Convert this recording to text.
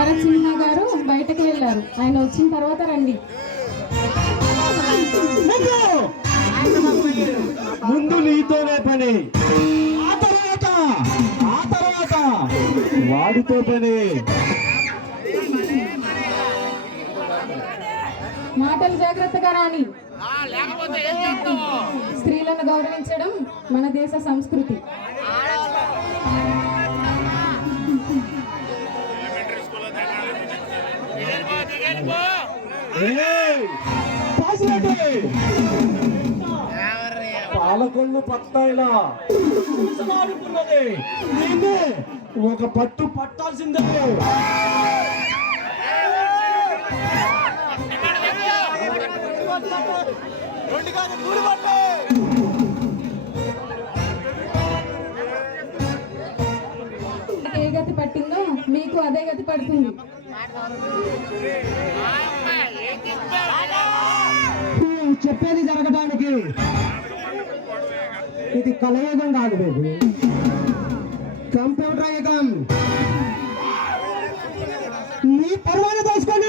భరత్ సిన్హా గారు బయటకు వెళ్ళారు. ఆయన వచ్చిన తర్వాత రండి. ముందు నీతోనే పని, ఆ తర్వాత వాడితో పని. మాటలు జాగ్రత్తగా రాని. స్త్రీలను గౌరవించడం మన దేశ సంస్కృతి. పాలకొల్లు పట్టాయిలా దీన్ని ఒక పట్టు పట్టాల్సిందే. ఏ గతి పట్టిందో మీకు అదే గతి పడుతుంది. చెప్పేది జరగడానికి ఇది కలయుగం కాదు బేబీ, కంప్యూటర్ యుగం. నీ పర్వాన్ని దోచుకొని